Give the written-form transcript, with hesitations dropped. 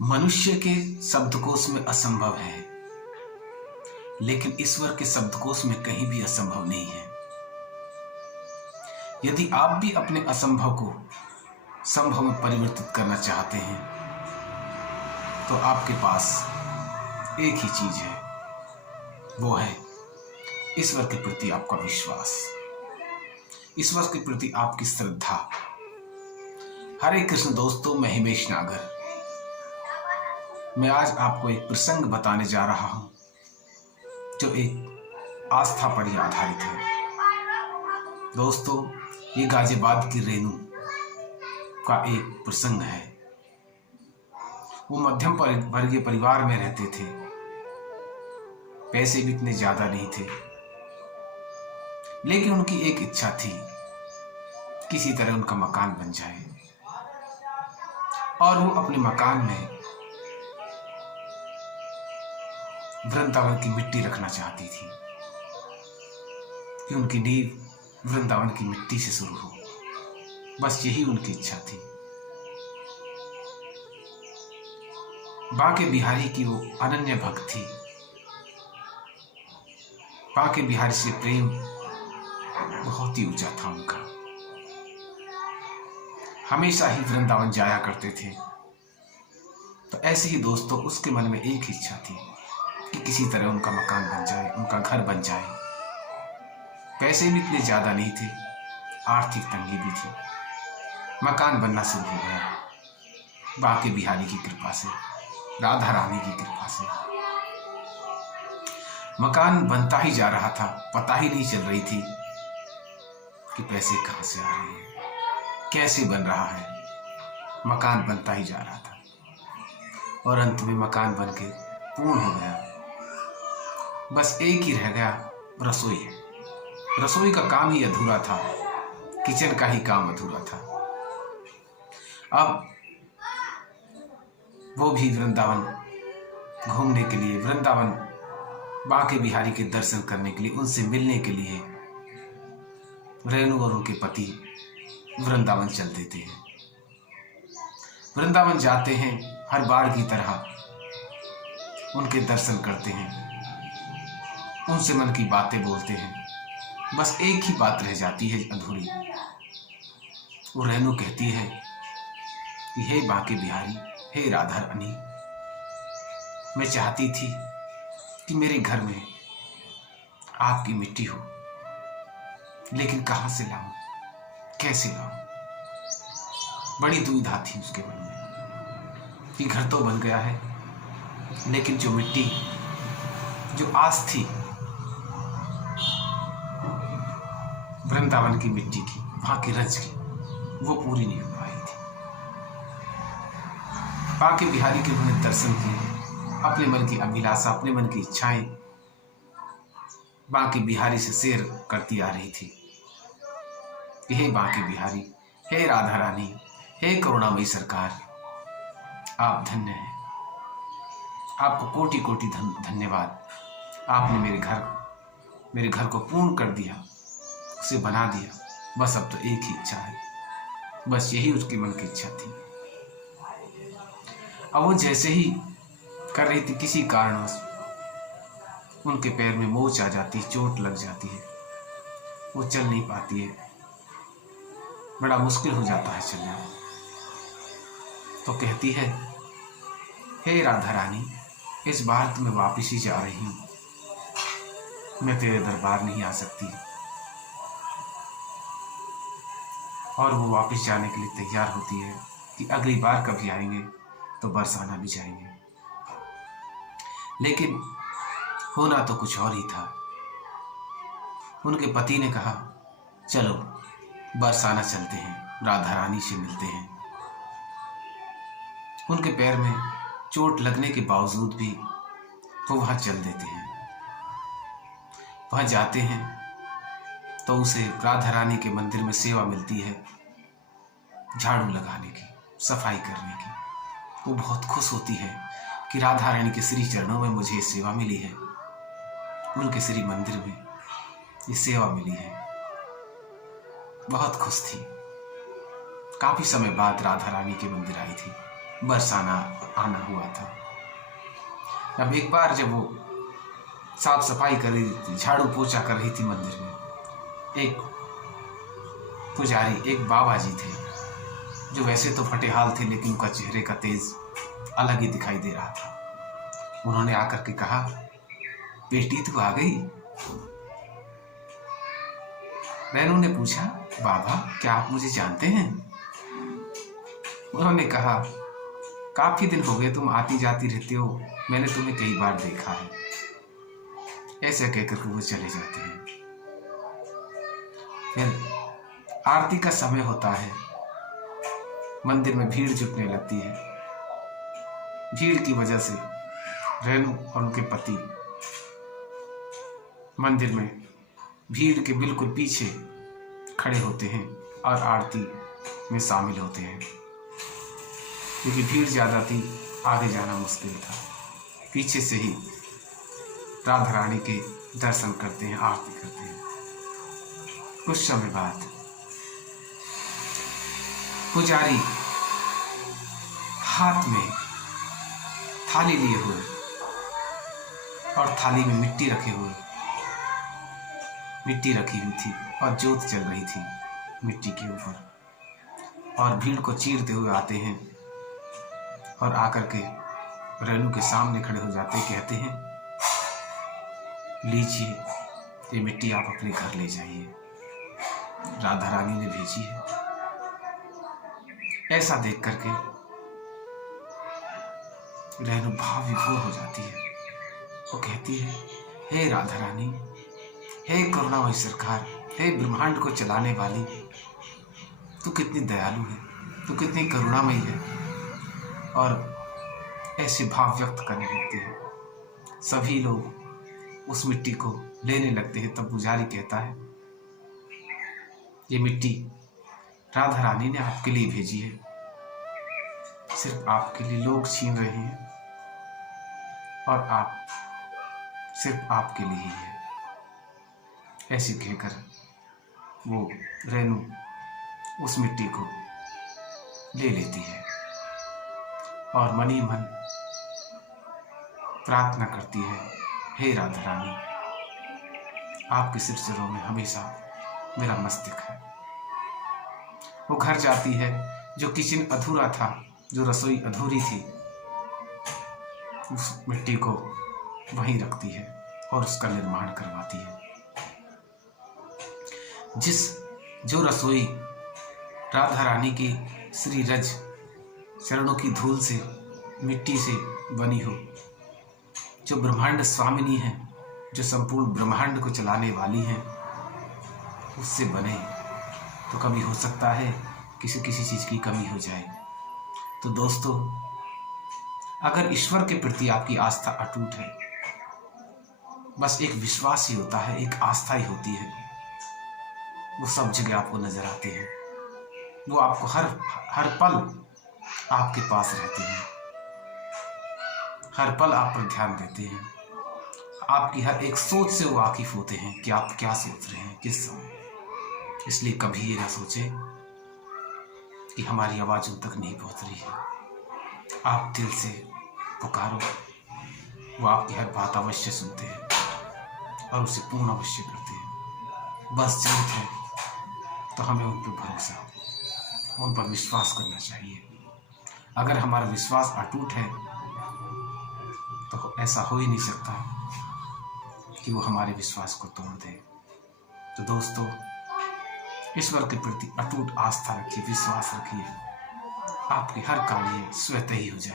मनुष्य के शब्दकोश में असंभव है, लेकिन ईश्वर के शब्दकोश में कहीं भी असंभव नहीं है। यदि आप भी अपने असंभव को संभव में परिवर्तित करना चाहते हैं, तो आपके पास एक ही चीज है, वो है ईश्वर के प्रति आपका विश्वास, ईश्वर के प्रति आपकी श्रद्धा। हरे कृष्ण दोस्तों, मैं हिमेश नागर। मैं आज आपको एक प्रसंग बताने जा रहा हूं जो एक आस्था पर ही आधारित है। दोस्तों, ये गाजियाबाद की रेनू का एक प्रसंग है। वो मध्यम वर्गीय परिवार में रहते थे, पैसे भी इतने ज्यादा नहीं थे, लेकिन उनकी एक इच्छा थी, किसी तरह उनका मकान बन जाए। और वो अपने मकान में वृंदावन की मिट्टी रखना चाहती थी कि उनकी नींव वृंदावन की मिट्टी से शुरू हो। बस यही उनकी इच्छा थी। बांके बिहारी की वो अनन्य भक्त थी। बांके बिहारी से प्रेम बहुत ही ऊंचा था उनका। हमेशा ही वृंदावन जाया करते थे। तो ऐसे ही दोस्तों, उसके मन में एक इच्छा थी कि किसी तरह उनका मकान बन जाए, उनका घर बन जाए। पैसे भी इतने ज्यादा नहीं थे, आर्थिक तंगी भी थी। मकान बनना शुरू हो गया, बांके बिहारी की कृपा से, राधा रानी की कृपा से। मकान बनता ही जा रहा था, पता ही नहीं चल रही थी कि पैसे कहां से आ रहे हैं, कैसे बन रहा है। मकान बनता ही जा रहा था और अंत में मकान बन के पूर्ण हो गया। बस एक ही रह गया, रसोई। रसोई का काम ही अधूरा था, किचन का ही काम अधूरा था। अब वो भी वृंदावन घूमने के लिए, वृंदावन बांके बिहारी के दर्शन करने के लिए, उनसे मिलने के लिए रेणु और उनके पति वृंदावन चल देते हैं। वृंदावन जाते हैं, हर बार की तरह उनके दर्शन करते हैं, उनसे मन की बातें बोलते हैं। बस एक ही बात रह जाती है अधूरी। वो रेणु कहती है कि हे बांके बिहारी, हे राधा रानी, मैं चाहती थी कि मेरे घर में आपकी मिट्टी हो, लेकिन कहां से लाऊं, कैसे लाऊं। बड़ी दुविधा थी उसके मन में कि घर तो बन गया है, लेकिन जो मिट्टी, जो आस थी वृंदावन की मिट्टी की, वहां की रज की, वो पूरी नहीं हो पाई थी। बांके बिहारी के उन्होंने दर्शन किए, अपने मन की अभिलाषा, अपने मन की इच्छाएं बांके बिहारी से शेयर करती आ रही थी। हे बांके बिहारी, हे राधा रानी, हे करुणामयी सरकार, आप धन्य हैं। आपको कोटि कोटि धन्यवाद। आपने मेरे घर को पूर्ण कर दिया, उसे बना दिया। बस अब तो एक ही इच्छा है, बस यही उसके मन की इच्छा थी। अब वो जैसे ही कर रही थी, किसी कारणवश उनके पैर में मोच आ जाती, चोट लग जाती है, वो चल नहीं पाती है, बड़ा मुश्किल हो जाता है चलना। तो कहती है, हे राधा रानी, इस बार तो मैं वापिस ही जा रही हूं, मैं तेरे दरबार नहीं आ सकती। और वो वापस जाने के लिए तैयार होती है कि अगली बार कभी आएंगे तो बरसाना भी जाएंगे। लेकिन होना तो कुछ और ही था। उनके पति ने कहा, चलो बरसाना चलते हैं, राधा रानी से मिलते हैं। उनके पैर में चोट लगने के बावजूद भी वो वहां चल देते हैं। वहां जाते हैं तो उसे राधा रानी के मंदिर में सेवा मिलती है, झाड़ू लगाने की, सफाई करने की। वो बहुत खुश होती है कि राधा रानी के श्री चरणों में मुझे सेवा मिली है, उनके श्री मंदिर में ये सेवा मिली है। बहुत खुश थी। काफी समय बाद राधा रानी के मंदिर आई थी। बरसाना आना हुआ था। अब एक बार जब वो साफ सफाई कर रही थी, झाड़ू पोछा कर रही थी मंदिर में, एक पुजारी, एक बाबा जी थे जो वैसे तो फटेहाल थे, लेकिन उनका चेहरे का तेज अलग ही दिखाई दे रहा था। उन्होंने आकर के कहा, बेटी तू आ गई? रेनू ने पूछा, बाबा क्या आप मुझे जानते हैं? उन्होंने कहा, काफी दिन हो गए तुम आती जाती रहते हो, मैंने तुम्हें कई बार देखा है। ऐसे कहकर वो चले जाते हैं। फिर आरती का समय होता है, मंदिर में भीड़ जुटने लगती है। भीड़ की वजह से रेनू और उनके पति मंदिर में भीड़ के बिल्कुल पीछे खड़े होते हैं और आरती में शामिल होते हैं, क्योंकि भीड़ ज्यादा थी, आगे जाना मुश्किल था। पीछे से ही राधा रानी के दर्शन करते हैं, आरती करते हैं। कुछ समय बाद पुजारी हाथ में थाली लिए हुए और थाली में मिट्टी रखे हुए, मिट्टी रखी हुई थी और जोत जल रही थी मिट्टी के ऊपर, और भीड़ को चीरते हुए आते हैं और आकर के रेनू के सामने खड़े हो जाते, कहते हैं, लीजिए ये मिट्टी आप अपने घर ले जाइए, राधा रानी ने भेजी है। ऐसा देख करके रेनू भाव विभोर हो जाती है। वो कहती है, हे राधा रानी, हे करुणामयी सरकार, हे ब्रह्मांड को चलाने वाली, तू कितनी दयालु है, तू कितनी करुणामयी है। और ऐसे भाव व्यक्त करने लगते हैं। सभी लोग उस मिट्टी को लेने लगते हैं। तब पुजारी कहता है, ये मिट्टी राधा रानी ने आपके लिए भेजी है, सिर्फ आपके लिए लोग छीन रहे हैं और आप सिर्फ आपके लिए ही है। ऐसे कहकर वो रेनू उस मिट्टी को ले लेती है और मनी मन प्रार्थना करती है, हे राधा रानी, आपके सिरसरों में हमेशा मेरा मस्तक है। वो घर जाती है, जो किचन अधूरा था, जो रसोई अधूरी थी, उस मिट्टी को वहीं रखती है और उसका निर्माण करवाती है। जो रसोई राधा रानी के श्री रज चरणों की धूल से, मिट्टी से बनी हो, जो ब्रह्मांड स्वामिनी है, जो संपूर्ण ब्रह्मांड को चलाने वाली है, उससे बने, तो कभी हो सकता है किसी चीज की कमी हो जाए। तो दोस्तों, अगर ईश्वर के प्रति आपकी आस्था अटूट है, बस एक विश्वास ही होता है, एक आस्था ही होती है, वो सब जगह आपको नजर आते हैं। वो आपको हर पल आपके पास रहते हैं, हर पल आप पर ध्यान देते हैं, आपकी हर एक सोच से वो वाकिफ होते हैं कि आप क्या सोच रहे हैं किस समय। इसलिए कभी ये ना सोचे कि हमारी आवाज उन तक नहीं पहुंच रही है। आप दिल से पुकारो, वो आपकी हर बात अवश्य सुनते हैं और उसे पूर्ण अवश्य करते हैं। बस जरूरत है तो हमें उन पर भरोसा, उन पर विश्वास करना चाहिए। अगर हमारा विश्वास अटूट है तो ऐसा हो ही नहीं सकता कि वो हमारे विश्वास को तोड़ दे। तो दोस्तों, ईश्वर के प्रति अटूट आस्था रखिए, विश्वास रखिए, आपके हर कार्य स्वतः ही हो जाए।